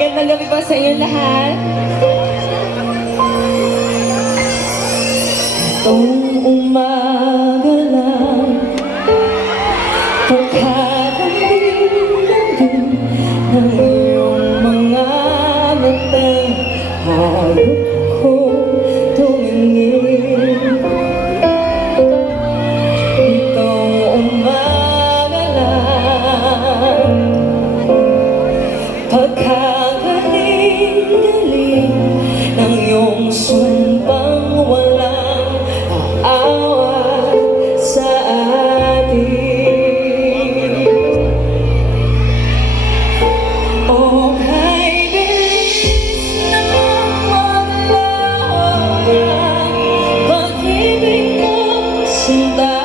Magandang gabi po sa inyo lahat. Itong umaga lang, pagkakabilang ng iyong mga matang harap ko tumingin. Itong umaga lang, pagkagaling-galing ng iyong sumpang walang aawa sa atin. O kay bilis na maglaho ang pag-ibig mo sinta.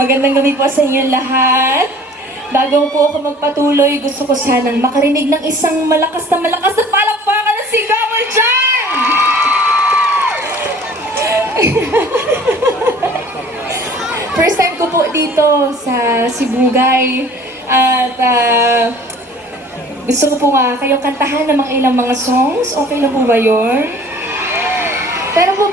Magandang gabi po sa inyo lahat. Bago po ako magpatuloy, gusto ko sanang makarinig ng isang malakas na palakpakan ng sigawan dyan! First time ko po dito sa Sibugay. At gusto ko po nga kayong kantahan ng mga ilang mga songs. Okay na po ba yun? Pero po